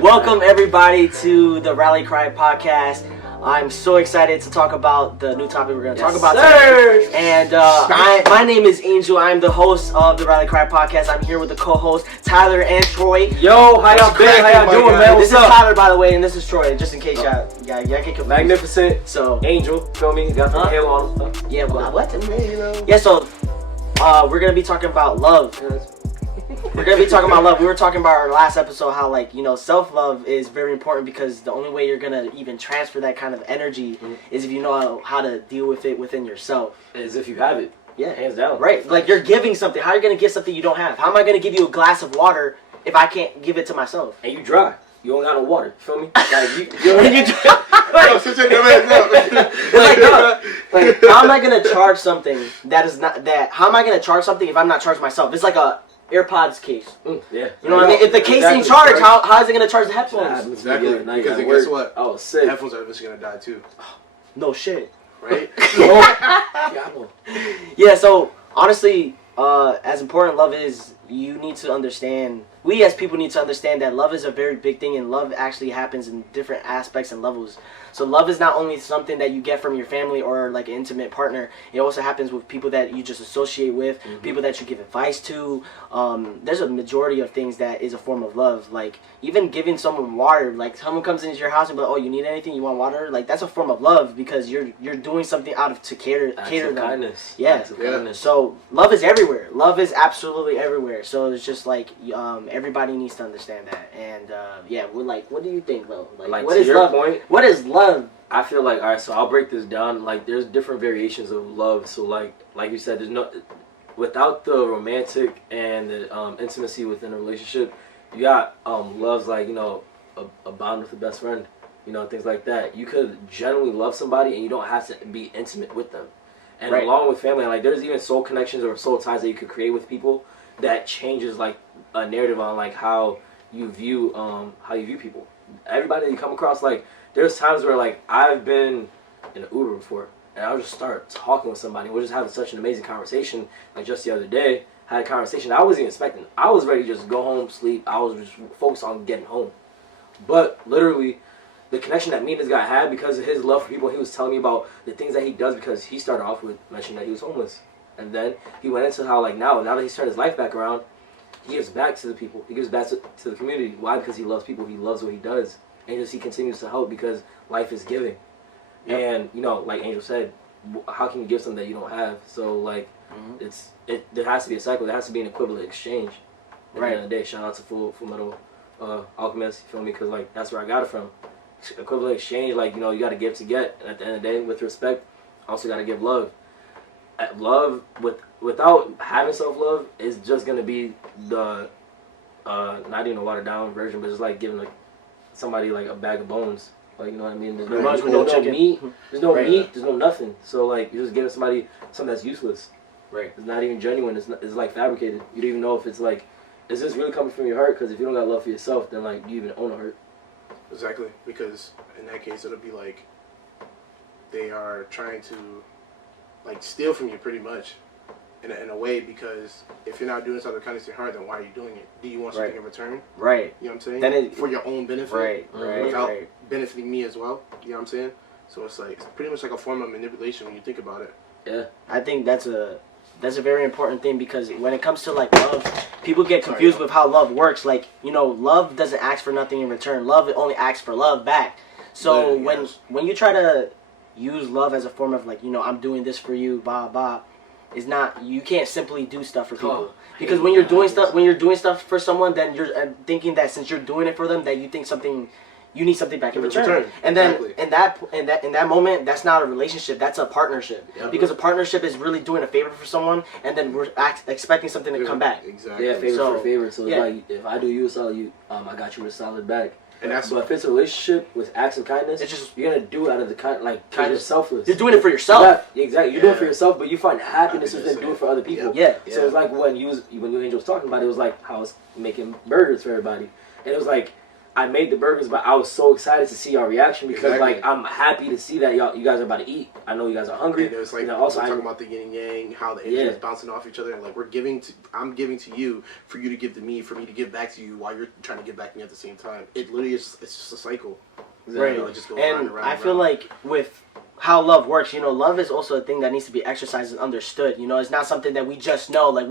Welcome everybody to the Rally Cry podcast. I'm so excited to talk about the new topic we're going to talk about today. And my name is Angel. I'm the host of the Rally Cry podcast. I'm here with the co-host Tyler and Troy. Yo, how y'all been? How y'all doing, man? This is Tyler, by the way, and this is Troy. Just in case y'all get confused. Magnificent. So Angel, feel me? Got the halo on. Yeah, but what? Yeah, so we're gonna be talking about love. We're going to be talking about love. We were talking about our last episode how, like, you know, self-love is very important because the only way you're going to even transfer that kind of energy is if you know how to deal with it within yourself. As if you have it. Yeah. Hands down. Right. Like, you're giving something. How are you going to give something you don't have? How am I going to give you a glass of water if I can't give it to myself? And you dry. You don't got no water. Feel me? Like, how am I going to charge something that is not that? How am I going to charge something if I'm not charged myself? It's like a AirPods case. Yeah. You know what I mean? If the case ain't charged, how is it going to charge the headphones? Exactly. Because guess what? Oh, sick. Headphones are eventually going to die too. No shit. Right? Yeah, so honestly, as important love is, you need to understand, we as people need to understand that love is a very big thing, and love actually happens in different aspects and levels. So love is not only something that you get from your family or like an intimate partner, it also happens with people that you just associate with, people that you give advice to. There's a majority of things that is a form of love. Like even giving someone water, like someone comes into your house and be like, oh, you need anything, you want water? Like that's a form of love because you're doing something out of to cater them. Kindness. Yeah. So love is everywhere. Love is absolutely everywhere. So it's just like everybody needs to understand that. And we're like, what do you think, though? Like what is love? What is love? I feel like, all right, so I'll break this down. Like, there's different variations of love. So, like you said, there's no, without the romantic and the intimacy within a relationship, you got loves like, you know, a bond with a best friend, you know, things like that. You could genuinely love somebody and you don't have to be intimate with them. And along with family, like, there's even soul connections or soul ties that you could create with people that changes, like, a narrative on, like, how you view people. Everybody that you come across, like, there's times where, like, I've been in an Uber before, and I'll just start talking with somebody. We're just having such an amazing conversation. Like, just the other day, I had a conversation I wasn't even expecting. I was ready to just go home, sleep. I was just focused on getting home. But, literally, the connection that me and this guy had because of his love for people, he was telling me about the things that he does because he started off with mentioning that he was homeless. And then he went into how, like, now that he started his life back around, he gives back to the people. He gives back to the community. Why? Because he loves people. He loves what he does. And just he continues to help because life is giving. Yep. And, you know, like Angel said, how can you give something that you don't have? So, like, there has to be a cycle. There has to be an equivalent exchange. At the end of the day, shout out to Full Metal Alchemist, you feel me? Because, like, that's where I got it from. Equivalent exchange, like, you know, you got to give to get. And at the end of the day, with respect, also got to give love. Love, without having self-love, is just going to be the, not even a watered-down version, but just like giving, like, somebody like a bag of bones, like, you know what I mean? There's no meat, there's no meat, there's no nothing. So, like, you're just giving somebody something that's useless. Right. It's not even genuine. It's like fabricated. You don't even know if it's like, is this really coming from your heart? Because if you don't got love for yourself, then like, do you even own a heart? Exactly. Because in that case, it'll be like they are trying to like steal from you pretty much. In a way, because if you're not doing something kindness to your heart, then why are you doing it? Do you want something in return? Right. You know what I'm saying? Then for your own benefit. Right. Without benefiting me as well. You know what I'm saying? So it's like, it's pretty much like a form of manipulation when you think about it. Yeah. I think that's a very important thing because when it comes to like love, people get confused with how love works. Like, you know, love doesn't ask for nothing in return. Love only asks for love back. So when you try to use love as a form of like, you know, I'm doing this for you, blah blah, is not, you can't simply do stuff for people because when you're doing stuff for someone, then you're thinking that since you're doing it for them, that you think you need something back in return. And then in that moment, that's not a relationship, that's a partnership. Because a partnership is really doing a favor for someone, and then we're expecting something to come back. Exactly. Yeah, favor for favor. So it's like, if I do you a solid, I got you a solid back. And that's but if it's a relationship with acts of kindness, it's just, you're gonna do it out of the kindness, selfless. You're doing it for yourself. Exactly. You're doing it for yourself, but you find happiness in doing it for other people. Yeah. So it's like when you Angel was talking about it, was like how I was making burgers for everybody, and it was like I made the burgers, but I was so excited to see y'all reaction because Exactly. like I'm happy to see that you guys are about to eat. I know you guys are hungry. And it was like and also we're I talking about the yin and yang, how the energy Yeah. is bouncing off each other, and like I'm giving to you for you to give to me, for me to give back to you while you're trying to give back to me at the same time. It literally is it's just a cycle. Right. You know, it just goes round And and round I and feel round. like with how love works, you know, love is also a thing that needs to be exercised and understood. You know, it's not something that we just know. Like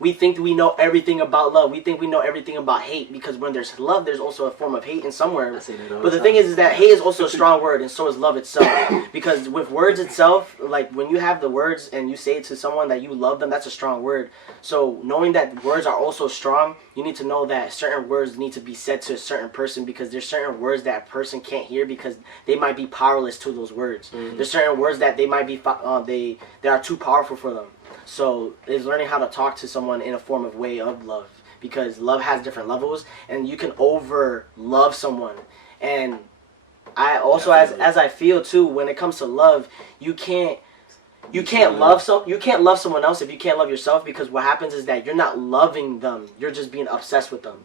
we think we know everything about love. We think we know everything about hate because when there's love, there's also a form of hate in somewhere. I say that all But the time. thing is that hate is also a strong word, and so is love itself. Because with words itself, like when you have the words and you say it to someone that you love them, that's a strong word. So knowing that words are also strong, you need to know that certain words need to be said to a certain person because there's certain words that a person can't hear because they might be powerless to those words. There's certain words that they might be they are too powerful for them. So it's learning how to talk to someone in a form of way of love because love has different levels and you can over love someone. And I also as I feel too when it comes to love, you can't love someone else if you can't love yourself because what happens is that you're not loving them, you're just being obsessed with them.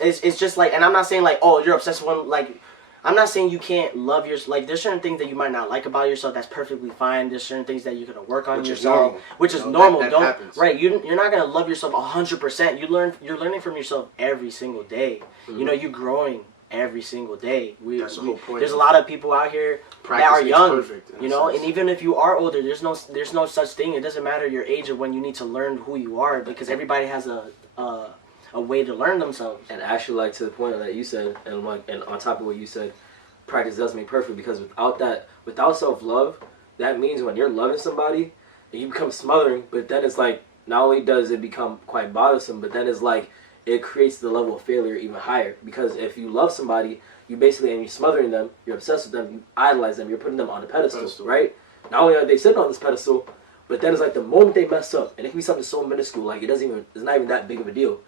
It's just like, and I'm not saying like, oh, you're obsessed with one, like I'm not saying you can't love yourself. Like, there's certain things that you might not like about yourself. That's perfectly fine. There's certain things that you're gonna work on yourself, which is normal. That happens. Right? You're not gonna love yourself 100%. You're learning from yourself every single day. You know, you're growing every single day. That's the whole point. There's a lot of people out here that are makes young. perfect, You know, and even if you are older, there's no such thing. It doesn't matter your age of when you need to learn who you are because everybody has a way to learn themselves. And actually, like to the point that you said, and on top of what you said, practice does make perfect because without self-love, that means when you're loving somebody, you become smothering. But then it's like not only does it become quite bothersome, but then it's like it creates the level of failure even higher. Because if you love somebody, you basically and you're smothering them, you're obsessed with them, you idolize them, you're putting them on a pedestal, right? Not only are they sitting on this pedestal, but then it's like the moment they mess up, and it can be something so minuscule, like it's not even that big of a deal.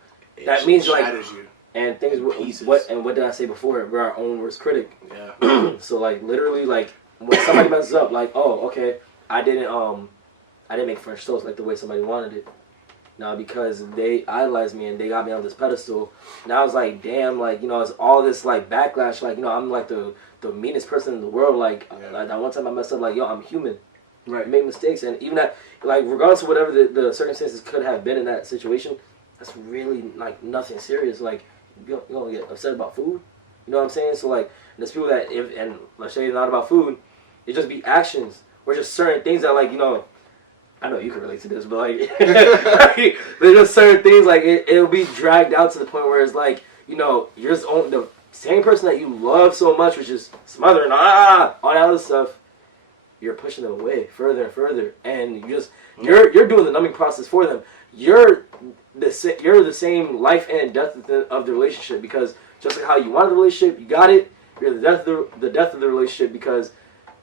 That means like. You. And things Pieces. what did I say before? We're our own worst critic. Yeah. So like literally like when somebody messes up, like okay, I didn't make French toast like the way somebody wanted it. Now because they idolized me and they got me on this pedestal, now it's like damn, like it's all this like backlash, like I'm like the meanest person in the world. Like that one time I messed up, like I'm human. Right. I make mistakes, and even that like regardless of whatever the circumstances could have been in that situation, that's really like nothing serious. Like. You don't get upset about food, you know what I'm saying? So like, there's people that and let's say it's not about food, it just be actions or just certain things that like I know you can relate to this, but like there's just certain things like it'll be dragged out to the point where it's like you're just on the same person that you love so much, which is smothering all that other stuff. You're pushing them away further and further, and you're doing the numbing process for them. You're the same life and death of the relationship because just like how you wanted the relationship, you got it. You're the death of the relationship because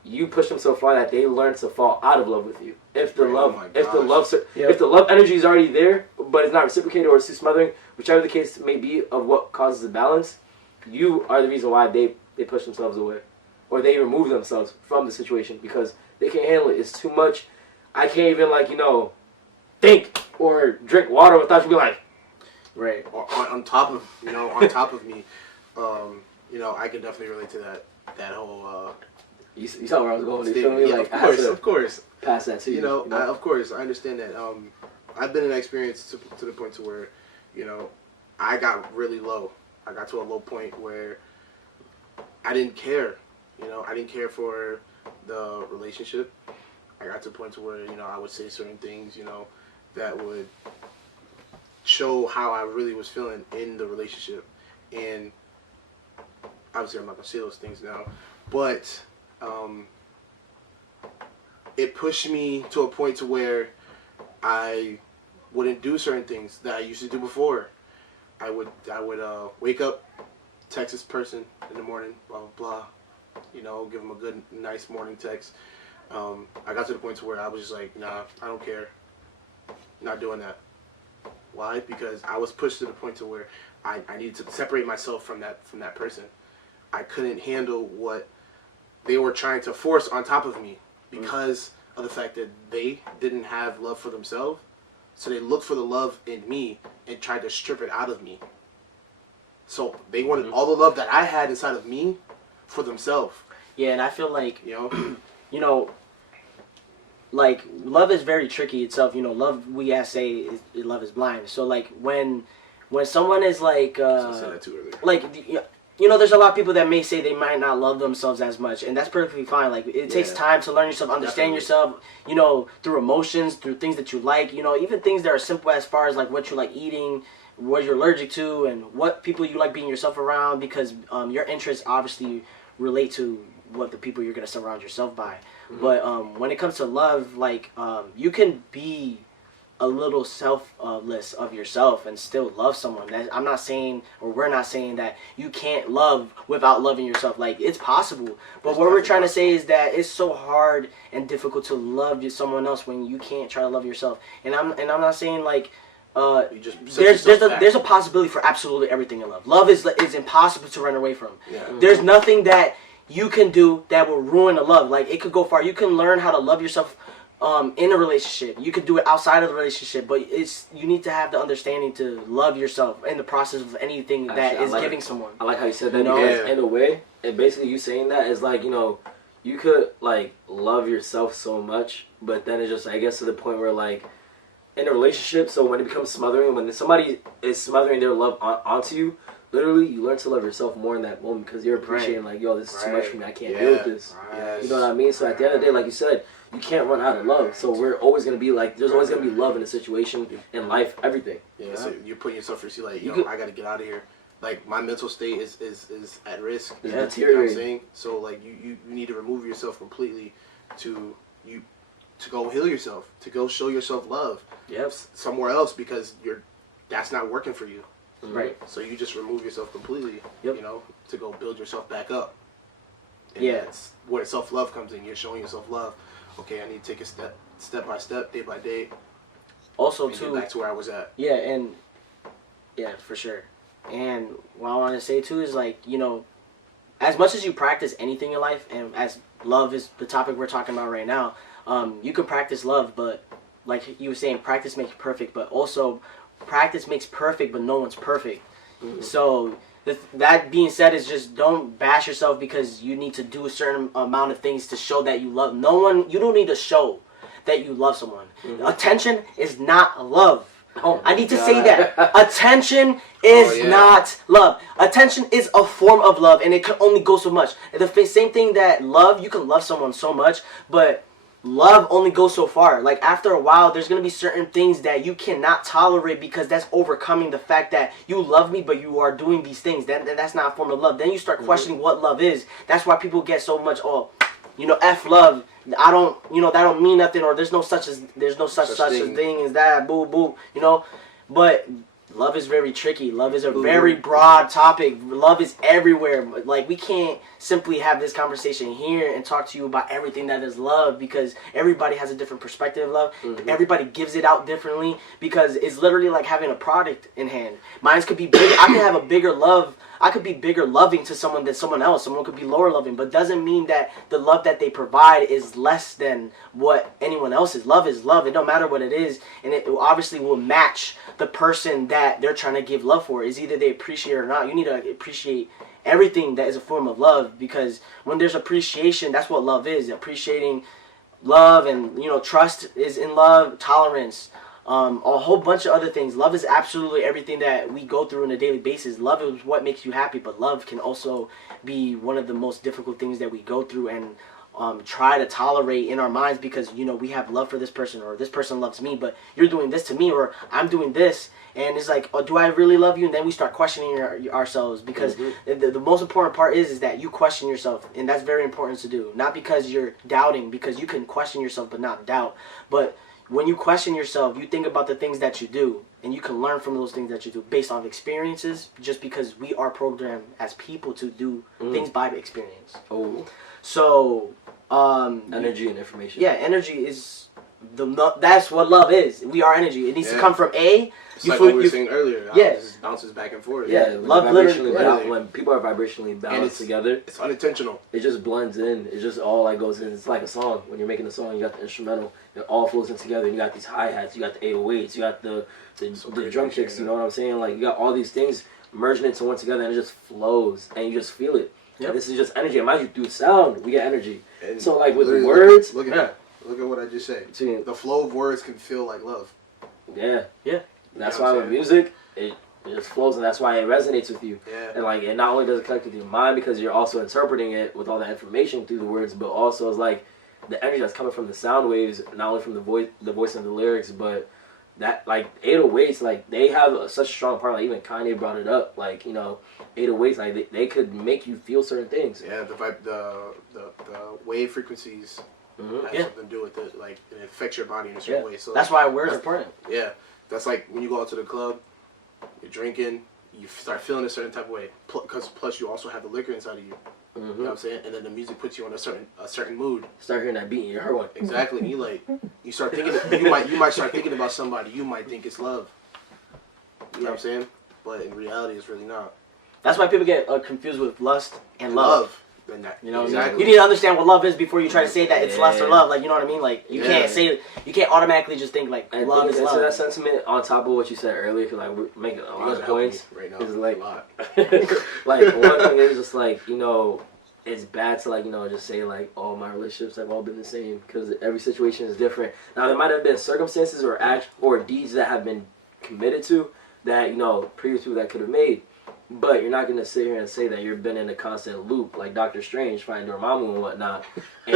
you pushed them so far that they learned to fall out of love with you. If the love energy is already there, but it's not reciprocated or it's too smothering, whichever the case may be of what causes the balance, you are the reason why they push themselves away or they remove themselves from the situation because they can't handle it. It's too much. I can't even think or drink water without you being like, right. Or on top of me, I can definitely relate to that whole. You saw where I was going. You feel me? Yeah, like, of course. Pass that to you. Of course, I understand that. I've been in that experience to the point to where, I got really low. I got to a low point where I didn't care. I didn't care for the relationship. I got to a point to where, I would say certain things, that would show how I really was feeling in the relationship. And obviously I'm not going to say those things now. But it pushed me to a point to where I wouldn't do certain things that I used to do before. I would wake up, text this person in the morning, blah, blah, blah. Give them a good, nice morning text. I got to the point to where I was just like, nah, I don't care. Not doing that. Why? Because I was pushed to the point to where I needed to separate myself from that person. I couldn't handle what they were trying to force on top of me because of the fact that they didn't have love for themselves. So they looked for the love in me and tried to strip it out of me. So they wanted all the love that I had inside of me for themselves. Yeah, and I feel like, You know, you know, like love is very tricky itself. You know, love we say love is blind. So like when someone is like I said that too earlier. like you know, there's a lot of people that may say they might not love themselves as much, and that's perfectly fine. Like it takes time to learn yourself, understand yourself. You know, through emotions, through things that you like. You know, even things that are simple as far as like what you like eating, what you're allergic to, and what people you like being yourself around, because your interests obviously relate to what the people you're gonna surround yourself by. But when it comes to love, like you can be a little selfless of yourself and still love someone. I'm not saying, or we're not saying that you can't love without loving yourself. Like it's possible, but what we're trying to say is that it's so hard and difficult to love someone else when you can't try to love yourself. And I'm not saying like. There's a possibility for absolutely everything in love. Love is impossible to run away from. Yeah. There's nothing that you can do that will ruin a love. Like it could go far. You can learn how to love yourself in a relationship. You could do it outside of the relationship, but you need to have the understanding to love yourself in the process of anything that is giving someone. I like how you said that. Because in a way, and basically you saying that is like, you know, you could like love yourself so much, but then it just, I guess, to the point where like in a relationship, so when it becomes smothering, when somebody is smothering their love onto you, literally you learn to love yourself more in that moment because you're appreciating like, yo, this is too much for me. I can't deal with this. You know what I mean? So at the end of the day, like you said, you can't run out of love. So we're always gonna be like, there's always gonna be love in a situation, in life, everything. Yeah. So you're putting yourself first. You're like, yo, I gotta get out of here. Like my mental state is at risk. It's you know deteriorating. what I'm saying? So like you need to remove yourself completely to go heal yourself, to go show yourself love. Yep. Somewhere else because that's not working for you. Right. So you just remove yourself completely. Yep. You know, to go build yourself back up. And Yeah. that's where self-love comes in. You're showing yourself love. Okay, I need to take a step by step, day by day. Also, and too, get back to where I was at. Yeah, and yeah, for sure. And what I want to say too is like, you know, as much as you practice anything in life, and as love is the topic we're talking about right now, you can practice love, but like you were saying, practice makes perfect, but also practice makes perfect, but no one's perfect. So that being said, is just don't bash yourself because you need to do a certain amount of things to show that you love. No one, you don't need to show that you love someone. Attention is not love. Oh, I need to say that. Attention is not love. Attention is a form of love, and it can only go so much. The same thing that love, you can love someone so much, but love only goes so far. Like after a while, there's going to be certain things that you cannot tolerate because that's overcoming the fact that you love me, but you are doing these things. That's not a form of love. Then you start questioning what love is. That's why people get so much, F love. I don't, that don't mean nothing, or there's no such thing as that, boo boo, but love is very tricky. Love is a very broad topic. Love is everywhere. Like we can't simply have this conversation here and talk to you about everything that is love because everybody has a different perspective of love. Everybody gives it out differently because it's literally like having a product in hand. Mine could be big. I can have a bigger love. I could be bigger loving to someone than someone else. Someone could be lower loving, but doesn't mean that the love that they provide is less than what anyone else is. Love is love. It don't matter what it is, and it obviously will match the person that they're trying to give love for. Is either they appreciate it or not. You need to appreciate everything that is a form of love because when there's appreciation, that's what love is. Appreciating love and trust is in love, tolerance. A whole bunch of other things. Love is absolutely everything that we go through on a daily basis. Love is what makes you happy, but love can also be one of the most difficult things that we go through and try to tolerate in our minds because, we have love for this person or this person loves me, but you're doing this to me or I'm doing this. And it's like, do I really love you? And then we start questioning ourselves because the most important part is that you question yourself. And that's very important to do. Not because you're doubting, because you can question yourself but not doubt. But when you question yourself, you think about the things that you do, and you can learn from those things that you do based on experiences, just because we are programmed as people to do things by experience. So, energy and information. Yeah, energy is that's what love is. We are energy. It needs to come from A. It's like what we were saying earlier. Yeah. It just bounces back and forth. Yeah, love literally. When people are vibrationally balanced together, it's unintentional. It just blends in. It just all like goes in. It's like a song. When you're making a song, you got the instrumental. It all flows in together. And you got these hi hats. You got the 808s. You got the drum kicks. You know what I'm saying? Like you got all these things merging into one together, and it just flows, and you just feel it. Yep. And this is just energy. And mind you, through sound, we get energy. And so like with the literally, words, look at yeah. that. Look at what I just said. See, The flow of words can feel like love. yeah. Yeah. That's You know why what with I'm music, it just flows, and that's why it resonates with you. Yeah. And like, it not only does it connect with your mind because you're also interpreting it with all that information through the words, but also it's like the energy that's coming from the sound waves, not only from the voice and the lyrics, but that like 808s, like they have such a strong part. Like even Kanye brought it up, like 808s, like they could make you feel certain things. Yeah, the wave frequencies have something to do with it. Like it affects your body in a certain way. So that's why words are important. Yeah, that's like when you go out to the club, you're drinking, you start feeling a certain type of way. Plus you also have the liquor inside of you. You know what I'm saying? And then the music puts you on a certain mood. Start hearing that beat in your heart one. Exactly. And you start thinking you might start thinking about somebody. You might think it's love. You know what I'm saying? But in reality, it's really not. That's why people get confused with lust and love. And that, You know, exactly. you need to understand what love is before you try to say that it's lust or love. Like, you know what I mean? Like, you can't automatically just think like And love is love. So that sentiment on top of what you said earlier, because like we're making a lot of points. Right now, is like, a lot. like one thing is just like it's bad to like just say like all my relationships have all been the same because every situation is different. Now there might have been circumstances or acts or deeds that have been committed to that previous people that could have made. But you're not going to sit here and say that you've been in a constant loop like Doctor Strange finding Dormammu and whatnot. And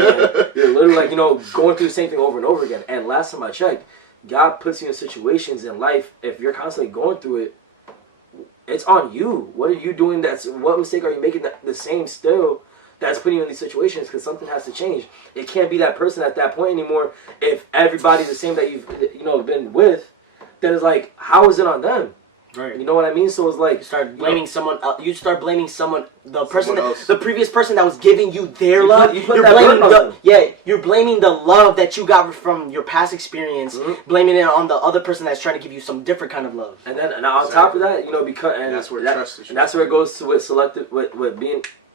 you're literally like, going through the same thing over and over again. And last time I checked, God puts you in situations in life, if you're constantly going through it, it's on you. What are you doing? What mistake are you making the same still that's putting you in these situations? Because something has to change. It can't be that person at that point anymore. If everybody's the same that you've been with, then it's like, how is it on them? Right. You know what I mean? So it's like you start blaming someone. You start blaming someone. The person, else. the previous person that was giving you their love. You put You're that blaming burden on them. you're blaming the love that you got from your past experience. Blaming it on the other person that's trying to give you some different kind of love. And then on top of that, because and that's where trust is. And that's where it goes to with selective with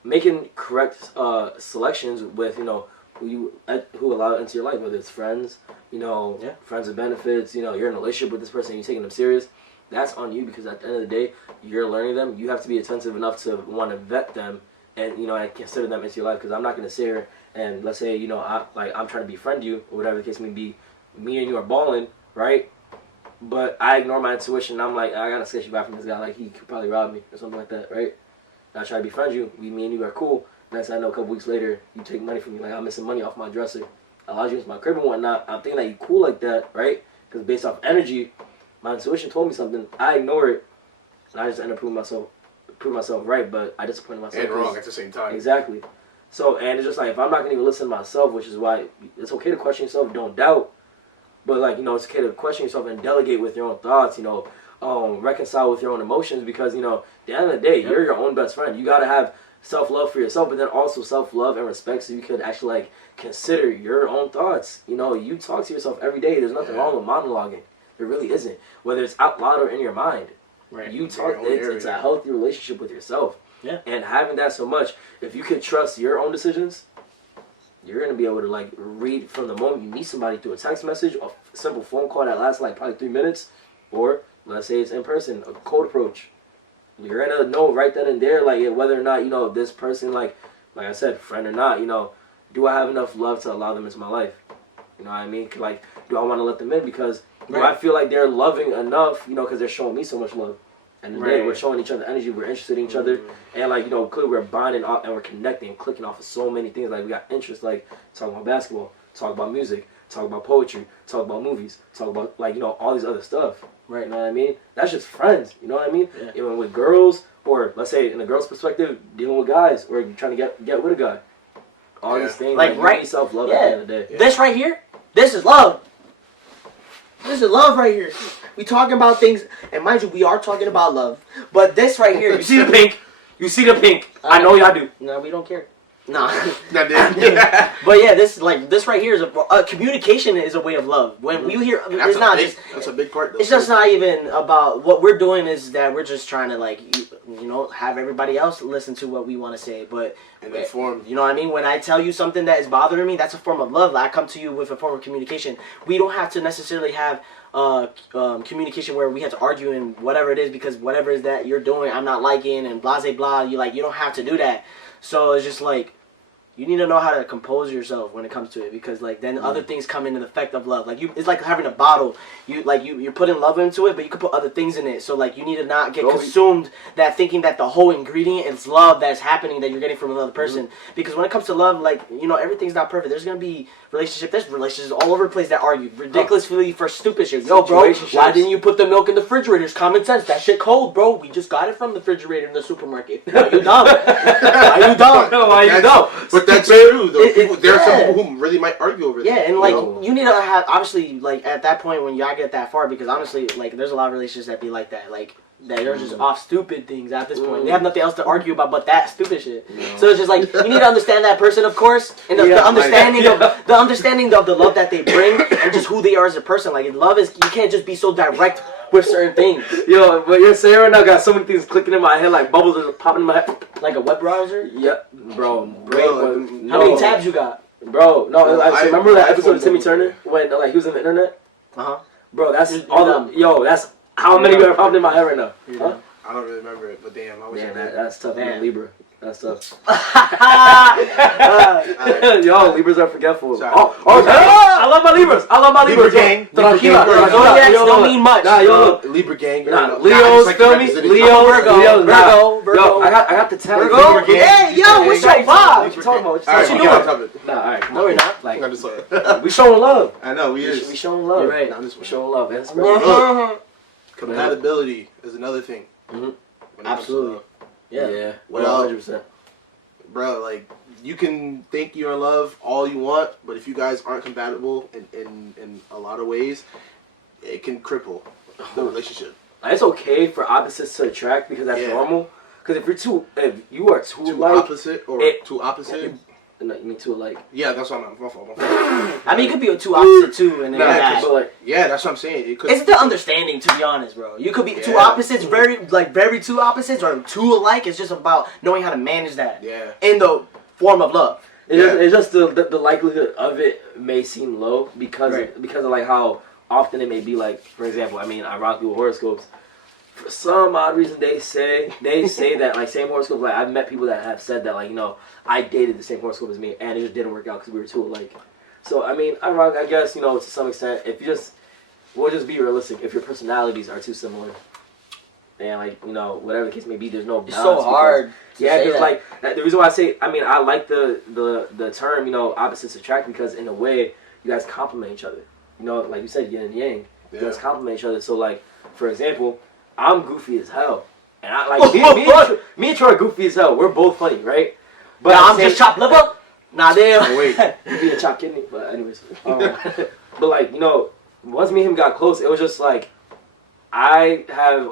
making correct selections with who allow into your life, whether it's friends, friends with benefits, you're in a relationship with this person and you're taking them serious. That's on you because at the end of the day, you're learning them. You have to be attentive enough to want to vet them and and consider them into your life. Because I'm not going to sit here and let's say I'm trying to befriend you or whatever the case may be. Me and you are balling, right? But I ignore my intuition. And I'm like, I gotta sketch you back from this guy. Like he could probably rob me or something like that, right? And I try to befriend you. Me and you are cool. Next thing I know, a couple weeks later, you take money from me. Like I'm missing money off my dresser. I allowed you into my crib and whatnot. I'm thinking that you cool like that, right? Because based off energy. My intuition told me something. I ignore it, and I just end up proving myself right. But I disappointed myself. And wrong at the same time. Exactly. So, and it's just like if I'm not gonna even listen to myself, which is why it's okay to question yourself. Don't doubt, but it's okay to question yourself and delegate with your own thoughts. Reconcile with your own emotions because at the end of the day, you're your own best friend. You gotta have self-love for yourself, but then also self-love and respect, so you could actually consider your own thoughts. You talk to yourself every day. There's nothing wrong with monologuing. There really isn't. Whether it's out loud or in your mind. Right. You talk. It's a healthy relationship with yourself. Yeah. And having that so much, if you can trust your own decisions, you're gonna be able to read from the moment you meet somebody through a text message, a simple phone call that lasts probably 3 minutes, or let's say it's in person, a cold approach. You're gonna know right then and there, whether or not this person, like I said, friend or not, do I have enough love to allow them into my life? You know what I mean? Do I want to let them in because do I feel like they're loving enough, because they're showing me so much love. And today we're showing each other energy, we're interested in each other. And clearly we're bonding and we're connecting and clicking off of so many things. We got interests talking about basketball, talk about music, talk about poetry, talk about movies, talk about all these other stuff. Right, you know what I mean? That's just friends, you know what I mean? Yeah. Even with girls, or let's say in a girl's perspective, dealing with guys, or you're trying to get with a guy. All these things, you need self-love at the end of the day. Yeah. This right here, this is love. This is love right here. We talking about things, and mind you, we are talking about love. But this right here, you see the pink? You see the pink? I know y'all do. No, we don't care. Nah. But yeah, this right here is a communication is a way of love. When you hear, it's not just. That's a big part. Though. It's just not even about what we're doing. Is that we're just trying to have everybody else listen to what we want to say, but and inform. You know what I mean? When I tell you something that is bothering me, that's a form of love. I come to you with a form of communication. We don't have to necessarily have communication where we have to argue and whatever it is, because whatever it is that you're doing, I'm not liking and blah, blah, blah. You don't have to do that. So it's just like, you need to know how to compose yourself when it comes to it, because then other things come into the effect of love. It's like having a bottle. You're putting love into it, but you can put other things in it. So you need to not get consumed that thinking that the whole ingredient is love that's happening that you're getting from another person. Because when it comes to love, everything's not perfect. There's gonna be there's relationships all over the place that argue ridiculously for stupid shit. Yo, bro, why didn't you put the milk in the refrigerator? It's common sense. That shit cold, bro. We just got it from the refrigerator in the supermarket. Why you dumb? Why you dumb? Why you dumb? But that's true, though. There are some people who really might argue over that. Yeah, and you need to have, obviously, at that point when y'all get that far, because honestly, there's a lot of relationships that be like that. That they're just off stupid things at this point. They have nothing else to argue about but that stupid shit. So it's just you need to understand that person, of course, and the understanding of the love that they bring and just who they are as a person. Love is, you can't just be so direct with certain things. Yo, what you're saying right now got so many things clicking in my head, like bubbles are popping in my head. Like a web browser? Yep, bro. How many tabs you got? Bro, no, I remember that episode of Timmy Turner when he was on the internet? Uh-huh. Bro, that's that's how many are popping in my head right now? Huh? I don't really remember it, but damn, I was that's tough. Damn. Man, Libra. That's tough. Yo, Libras are forgetful. I love my Libras. Libra gang. Zodiacs don't mean much. Nah, yo, Libra gang. Leo's, feel me? Leo, Virgo. I got the tag. Virgo. Hey, yo, what's your vibe? What you talking about? What you doing? Nah, alright. No, we're not. We showing love. I know, we is. We showing love. You're right. We showing love. That's Look, compatibility is another thing. Absolutely. Yeah. Well, 100%. Bro, you can think you're in love all you want, but if you guys aren't compatible in a lot of ways, it can cripple the relationship. It's okay for opposites to attract because that's normal. Because if you are too alike, opposite or too opposite. No, you mean too alike? Yeah, that's what I'm. My fault. I mean, it could be a too opposite too, and then yeah, that's what I'm saying. It could. It's the understanding, to be honest, bro. You could be two opposites, very two opposites, or two alike. It's just about knowing how to manage that. Yeah. In the form of love. It's just the likelihood of it may seem low because of how often it may be. For example, I rock with horoscopes. For some odd reason, they say that same horoscopes. I've met people that have said that I dated the same horoscope as me, and it just didn't work out because we were too alike. So I guess to some extent, we'll just be realistic. If your personalities are too similar, and whatever the case may be, there's no balance. It's so hard. Because the reason why I say I like the term opposites attract, because in a way you guys complement each other. Like you said, yin and yang. You guys complement each other. So for example, I'm goofy as hell, and me and Troy are goofy as hell. We're both funny, right? But I'm just chopped liver. Nah, damn. Wait, you be a chopped kidney. But anyways, but once me and him got close, it was just I have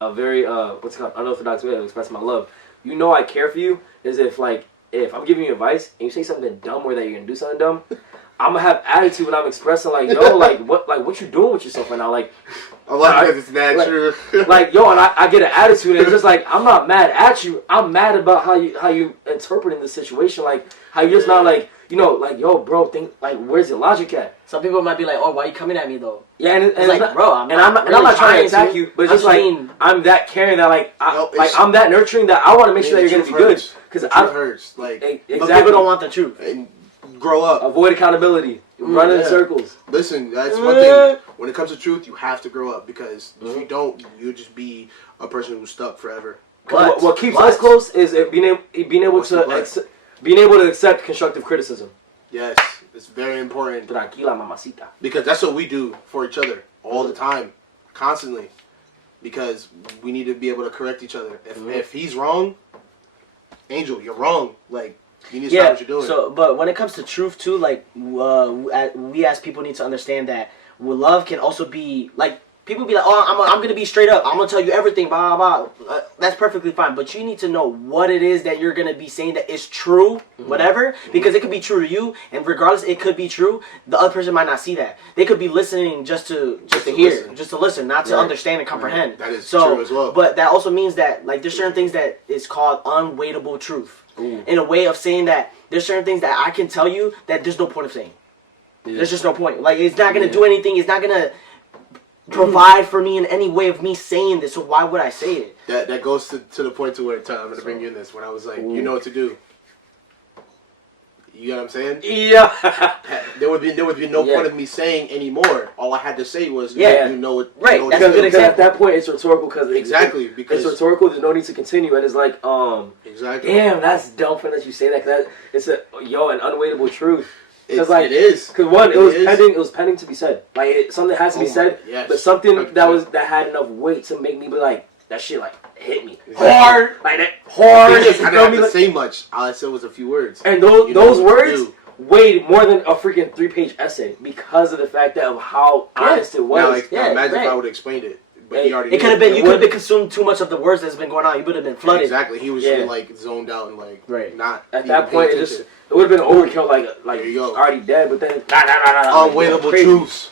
a very what's it called, unorthodox way of expressing my love. I care for you is if I'm giving you advice and you say something dumb or that you're gonna do something dumb, I'm gonna have attitude when I'm expressing what you doing with yourself right now, a lot of it's not true. And I get an attitude, and it's just I'm not mad at you. I'm mad about how you interpreting the situation, how you're just not yo, bro, think where's your logic at? Some people might be like, oh, why are you coming at me though? Yeah, and it's bro, I'm not trying to attack you, but it's just I'm that caring that I'm that nurturing that I want to make sure that you're gonna be good. Because it hurts. Exactly. But people don't want the truth. And grow up. Avoid accountability. Run in circles. Listen, that's one thing. When it comes to truth, you have to grow up, because if you don't, you'll just be a person who's stuck forever. What keeps us close is being able to accept constructive criticism. Yes, it's very important. Tranquila, mamacita. Because that's what we do for each other all the time, constantly. Because we need to be able to correct each other. If he's wrong, Angel, you're wrong. You need to stop what you're doing. So, but when it comes to truth too, we as people need to understand that love can also be people be like, oh, I'm gonna be straight up. I'm gonna tell you everything. Blah blah blah. That's perfectly fine. But you need to know what it is that you're gonna be saying that is true, whatever. Because it could be true to you, and regardless, it could be true. The other person might not see that. They could be listening just to hear, just to listen, not to understand and comprehend. That is true as well. But that also means that like there's certain things that is called unweightable truth. In a way of saying that there's certain things that I can tell you that there's no point of saying. Yeah. There's just no point. Like, it's not going to do anything. It's not going to provide for me in any way of me saying this. So why would I say it? That goes to the point to where I'm going to bring you in this. When I was like, you know what to do. You know what I'm saying? Yeah. There would be no point of me saying anymore. All I had to say was, you know it. Right. You know That's a good example. At that point, it's rhetorical because because it's rhetorical. There's no need to continue, and it's like, exactly. Damn, that's dumb for that you say that. Cause it's an unweightable truth. Because like it is. Because one, it was pending to be said. Like something has to be said, but something 100%. that had enough weight to make me be like, that shit like hit me hard, like that hard. I didn't have to say much. All I said was a few words. And those words weighed more than a freaking 3-page essay because of the fact that of how honest it was. Now, imagine if I would have explained it. But he already it could have been. You could have been consumed too much of the words that's been going on. You would have been flooded. Exactly. He was like zoned out and like not at that point. It would have been overkill. Like you go. Already dead. But then unweightable truths.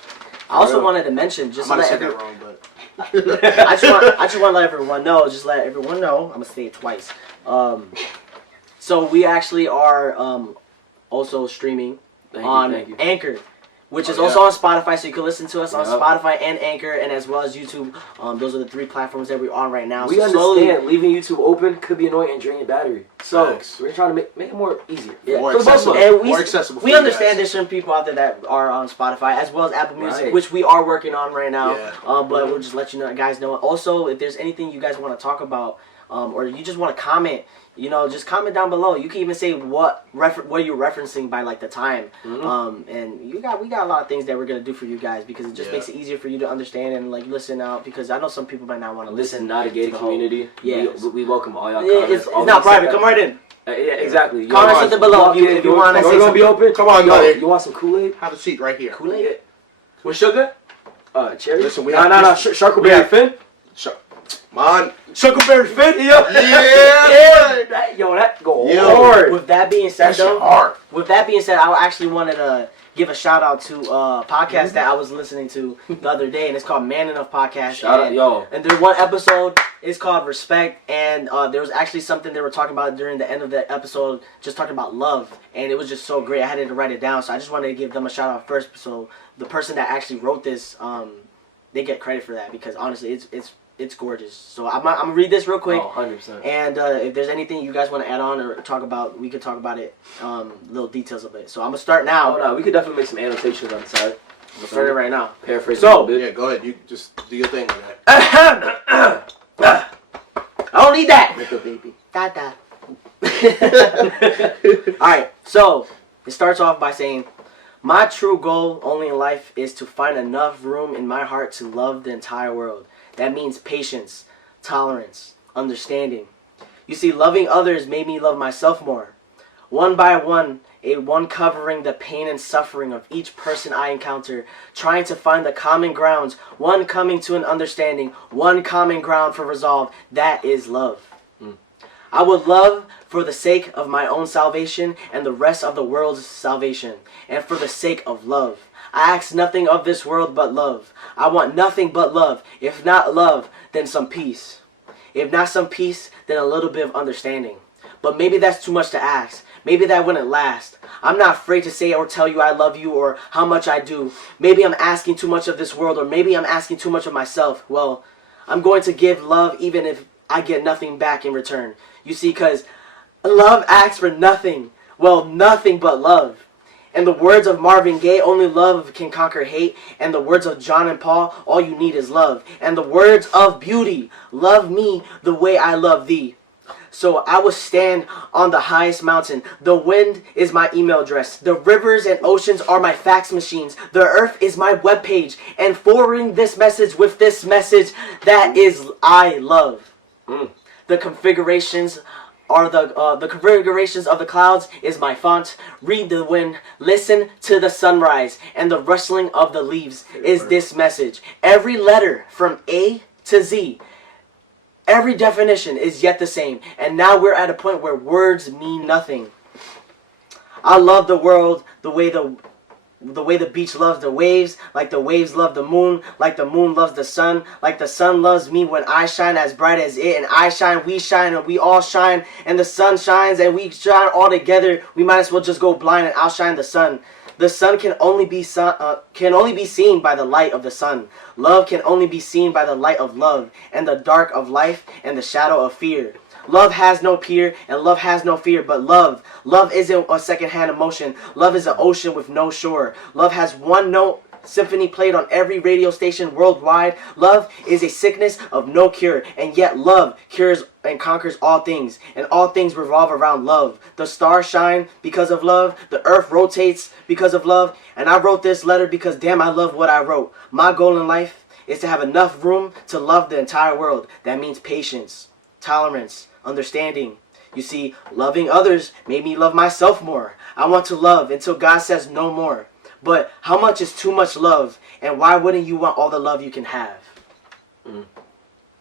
I also wanted to mention just I might have said that wrong, but I just want to let everyone know. Just let everyone know. I'm gonna say it twice. So we actually are also streaming on Anchor, which is also on Spotify, so you can listen to us on Spotify and Anchor, and as well as YouTube. Those are the 3 platforms that we're on right now. We understand leaving YouTube open could be annoying and drain your battery. So we're trying to make it more easier. More accessible. And more accessible. We understand there's some people out there that are on Spotify, as well as Apple Music, which we are working on right now. But we'll just let you guys know. Also, if there's anything you guys want to talk about, or you just want to comment, just comment down below. You can even say what you're referencing by like the time. And we got a lot of things that we're gonna do for you guys because it just makes it easier for you to understand and like listen out, because I know some people might not want to listen. Not a gated community. We welcome all y'all comments. It's not private. Come right in. Yeah, exactly. Comment something below if you want to say something. Be open. Come on, buddy. You want some Kool-Aid? Have a seat right here. Kool-Aid with sugar? Cherry? Listen, no, Sharkleberry Finn? Come on. Shuckleberry Finn? Yeah. That go hard. With that being said, I actually wanted to give a shout out to a podcast that I was listening to the other day, and it's called Man Enough Podcast. Shout out, yo. And there's one episode, it's called Respect, and there was actually something they were talking about during the end of the episode, just talking about love, and it was just so great. I had to write it down, so I just wanted to give them a shout out first. So the person that actually wrote this, they get credit for that, because honestly, it's gorgeous. So I'm gonna read this real quick. 100%. And if there's anything you guys want to add on or talk about, we could talk about it, little details of it. So I'm gonna start now. No, we could definitely make some annotations on the side. I'm starting right now. Paraphrase. So go ahead. You just do your thing on that. I don't need that. Make a baby. Da. All right. So it starts off by saying, "My true goal only in life is to find enough room in my heart to love the entire world. That means patience, tolerance, understanding. You see, loving others made me love myself more. One by one, one covering the pain and suffering of each person I encounter, trying to find the common grounds, one coming to an understanding, one common ground for resolve. That is love. I would love for the sake of my own salvation and the rest of the world's salvation, and for the sake of love. I ask nothing of this world but love. I want nothing but love. If not love, then some peace. If not some peace, then a little bit of understanding. But maybe that's too much to ask. Maybe that wouldn't last. I'm not afraid to say or tell you I love you or how much I do. Maybe I'm asking too much of this world, or maybe I'm asking too much of myself. Well, I'm going to give love even if I get nothing back in return. You see, because love asks for nothing. Well, nothing but love. In the words of Marvin Gaye, only love can conquer hate. And the words of John and Paul, all you need is love. And the words of Beauty, love me the way I love thee. So I will stand on the highest mountain. The wind is my email address. The rivers and oceans are my fax machines. The earth is my webpage. And forwarding this message with this message, that is I love. The configurations are the configurations of the clouds is my font. Read the wind, listen to the sunrise, and the rustling of the leaves is this message. Every letter from A to Z, every definition is yet the same. And now we're at a point where words mean nothing. I love the world the way the beach loves the waves, like the waves love the moon, like the moon loves the sun, like the sun loves me when I shine as bright as it, and I shine, we shine, and we all shine, and the sun shines, and we shine all together. We might as well just go blind and outshine the sun. The sun can only be seen by the light of the sun. Love can only be seen by the light of love, and the dark of life, and the shadow of fear. Love has no peer, and love has no fear, but love isn't a second-hand emotion. Love is an ocean with no shore. Love has one note symphony played on every radio station worldwide. Love is a sickness of no cure, and yet love cures and conquers all things, and all things revolve around love. The stars shine because of love. The earth rotates because of love. And I wrote this letter because, damn, I love what I wrote. My goal in life is to have enough room to love the entire world. That means patience, tolerance, understanding. You see, loving others made me love myself more. I want to love until God says no more. But how much is too much love? And why wouldn't you want all the love you can have?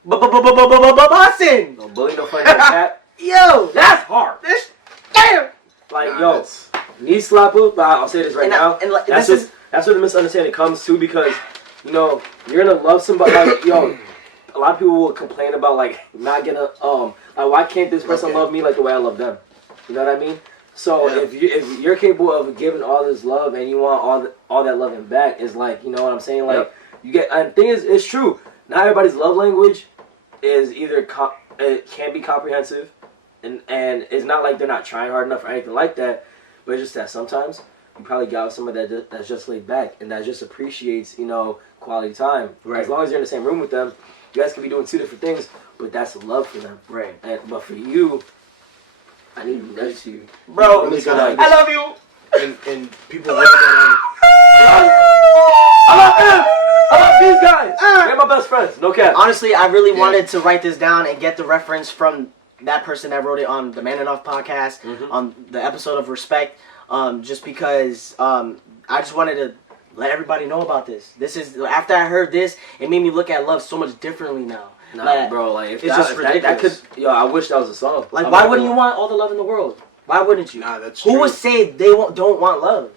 Boston! No bully, no funny, no cat. Yo! That's hard. Damn! Like, yo, knee slapper, but I'll say this right now. That's where the misunderstanding comes to, because, you know, you're gonna love somebody, like, yo, a lot of people will complain about, like, not gonna, like, why can't this person love me like the way I love them? You know what I mean? So if you're capable of giving all this love and you want all that loving back, is like, you know what I'm saying? Like, you get, and the thing is, it's true. Not everybody's love language is either it can be comprehensive, and it's not like they're not trying hard enough or anything like that, but it's just that sometimes you probably got somebody that's just laid back and that just appreciates, you know, quality time. Right. As long as you're in the same room with them, you guys can be doing two different things, but that's love for them. Right. But for you, I need to be next to you, bro. Really I love you. And people really gotta. I love them. I love these guys. They're my best friends. No cap. Honestly, I really wanted to write this down and get the reference from that person that wrote it on the Man Enough podcast, on the episode of Respect. Just because I just wanted to let everybody know about this. This is, after I heard this, it made me look at love so much differently now. Nah, like, bro, like, if it's just ridiculous. I wish that was a song. Like, why wouldn't you want all the love in the world? Why wouldn't you? Nah, that's Who true. would say they don't want love?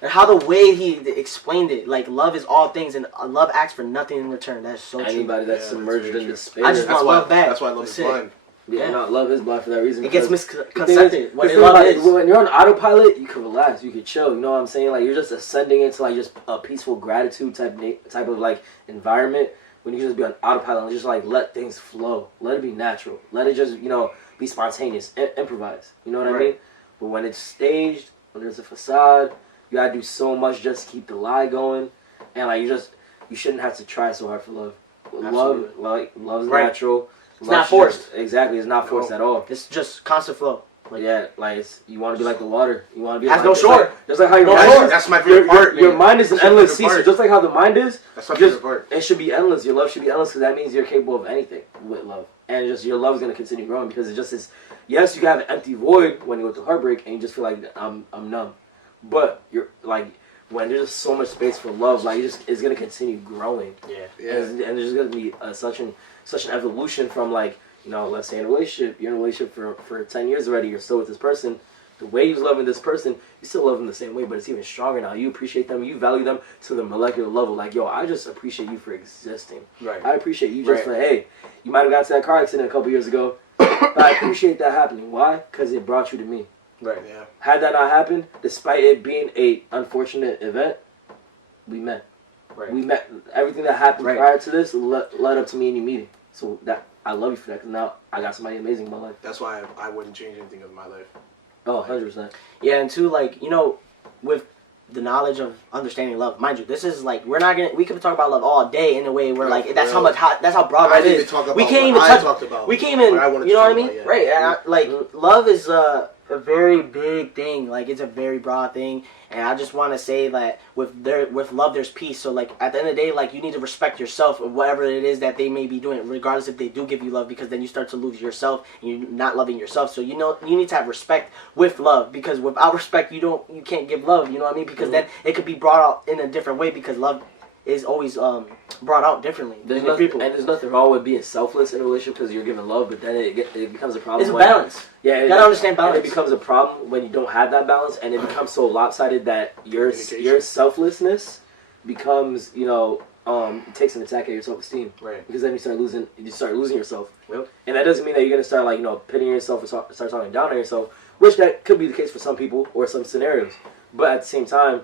And how the way he explained it, like, love is all things, and love asks for nothing in return. That's so true. Anybody that's submerged in despair. I just want love back. That's why love is blind. Yeah, no, love is blind for that reason. It gets misconcepted. What love is. When you're on autopilot, you can relax, you can chill. You know what I'm saying? Like, you're just ascending into, like, just a peaceful gratitude type of, like, environment. When you can just be on autopilot and just, like, let things flow. Let it be natural. Let it just, you know, be spontaneous. Improvise. You know what I mean? But when it's staged, when there's a facade, you gotta do so much just to keep the lie going. And, like, you shouldn't have to try so hard for love. Absolutely. Love's natural. It's not forced. Exactly, it's not forced at all. It's just constant flow. Like, yeah, like, you want to be like the water. You want to be has like, no shore. Just like how your mind mind, that's my favorite part. Your mind is an endless sea. So just like how the mind is, that's my favorite part. It should be endless. Your love should be endless, because that means you're capable of anything with love, and just your love is gonna continue growing, because it just is. Yes, you can have an empty void when you go through heartbreak and you just feel like I'm numb, but you're like, when there's just so much space for love, like, it's gonna continue growing. Yeah. And there's gonna be such an evolution from, like, you know, let's say in a relationship, you're in a relationship for 10 years already, you're still with this person. The way you're loving this person, you still love them the same way, but it's even stronger now. You appreciate them, you value them to the molecular level. Like, yo, I just appreciate you for existing. Right. I appreciate you just for, hey, you might have got to that car accident a couple years ago, but I appreciate that happening. Why? Because it brought you to me. Right. Yeah. Had that not happened, despite it being a unfortunate event, we met. Right. We met. Everything that happened prior to this led up to me and you meeting. So that, I love you for that, because now I got somebody amazing in my life. That's why I wouldn't change anything of my life. Oh, 100%. Yeah, and two, like, you know, with the knowledge of understanding love, mind you, this is like, we could talk about love all day in a way where, like, that's how broad love is. We can't even touch. We can't even. You know what I mean? Right. And love is a very big thing. Like, it's a very broad thing, and I just want to say that with love, there's peace. So, like, at the end of the day, like, you need to respect yourself of whatever it is that they may be doing, regardless if they do give you love, because then you start to lose yourself, and you're not loving yourself. So, you know, you need to have respect with love, because without respect, you can't give love. You know what I mean? Because then it could be brought out in a different way, because love is always brought out differently. And there's nothing wrong with being selfless in a relationship because you're giving love, but then it becomes a problem. It's a balance. Yeah, you gotta understand balance. And it becomes a problem when you don't have that balance, and it becomes so lopsided that your selflessness becomes, it takes an attack at your self-esteem. Right. Because then you start losing yourself. Yep. And that doesn't mean that you're gonna start pitying yourself or start talking down on yourself, which that could be the case for some people or some scenarios. But at the same time,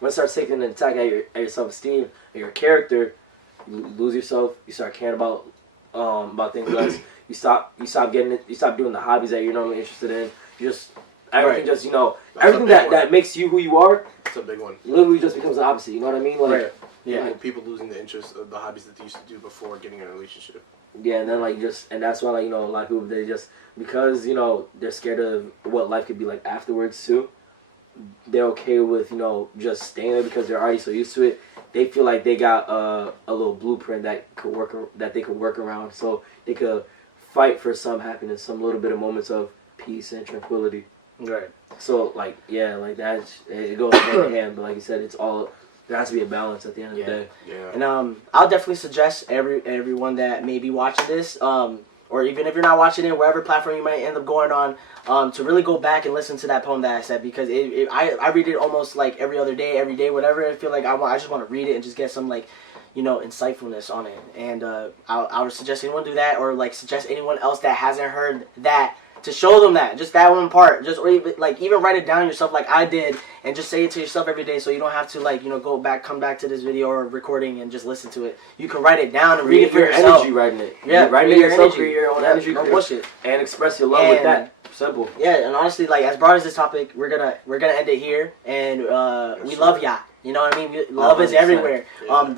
when it starts taking an attack at your self-esteem and your character, you lose yourself. You start caring about things less. You stop doing the hobbies that you're normally interested in. You just everything everything that makes you who you are. It's a big one. Literally just becomes the opposite. You know what I mean? Right. Yeah. Like people losing the interest of the hobbies that they used to do before getting in a relationship. Yeah, and then and that's why a lot of people, they just, because they're scared of what life could be like afterwards too. They're okay with just staying there because they're already so used to it. They feel like they got a little blueprint that they could work around, so they could fight for some happiness, some little bit of moments of peace and tranquility. Right. So that it goes hand in hand. But like you said, there has to be a balance at the end of the day. Yeah. And I'll definitely suggest everyone that may be watching this, or even if you're not watching it, wherever platform you might end up going on, to really go back and listen to that poem that I said, because I read it almost like every day, whatever. I feel like I just want to read it and just get some insightfulness on it. And I would suggest anyone do that, or suggest anyone else that hasn't heard that to show them that, just that one part, or even write it down yourself like I did, and just say it to yourself every day, so you don't have to come back to this video or recording and just listen to it. You can write it down and read it for yourself. Energy writing it. Yeah, writing it yourself, create your own energy, no bullshit, and express your love with that. Simple. Yeah, and honestly, as broad as this topic, we're gonna end it here, and we love y'all. You know what I mean? Love is everywhere. Yeah.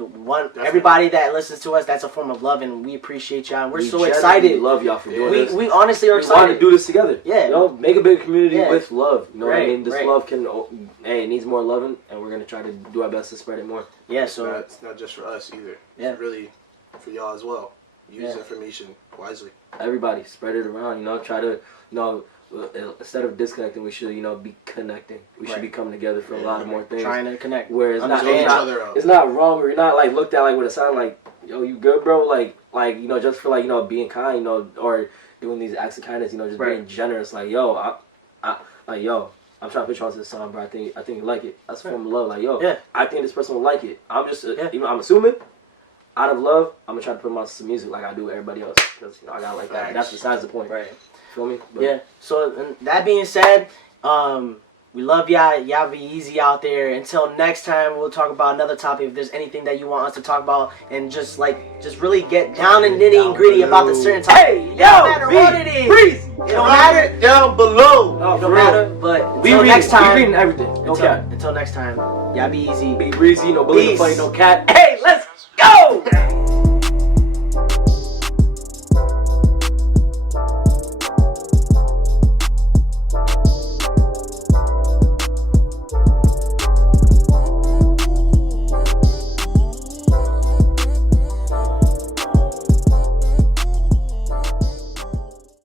Everybody that listens to us, that's a form of love, and we appreciate y'all. And we're so excited. We love y'all for doing this. We honestly are excited. We want to do this together. Yeah. Make a big community with love. You know what I mean? This right. love it needs more loving, and we're gonna try to do our best to spread it more. Yeah. So it's not just for us either. Yeah. It's really for y'all as well. Use information wisely. Everybody, spread it around. Try to instead of disconnecting, we should be connecting. We should be coming together for a lot of more things. Trying to connect. Where it's not wrong, or you're not looked at with a sign like, yo, you good, bro? Just for being kind, or doing these acts of kindness, just being generous. Yo, I'm trying to put you onto this song, bro. I think you like it. That's a form of love. I think this person will like it. I'm just I'm assuming. Out of love, I'm gonna try to put them on some music like I do with everybody else, because I got like that. That's besides the point. Right. Feel me? But yeah. So that being said, we love y'all. Y'all be easy out there. Until next time, we'll talk about another topic. If there's anything that you want us to talk about, and just really get down and nitty and gritty about the certain topic. Hey, it don't matter what it is. Breezy. It don't matter. Down below. It don't matter. But until next time, we reading everything. Until next time, y'all be easy. Be breezy. No bully, no funny, no cat. Hey, let's go.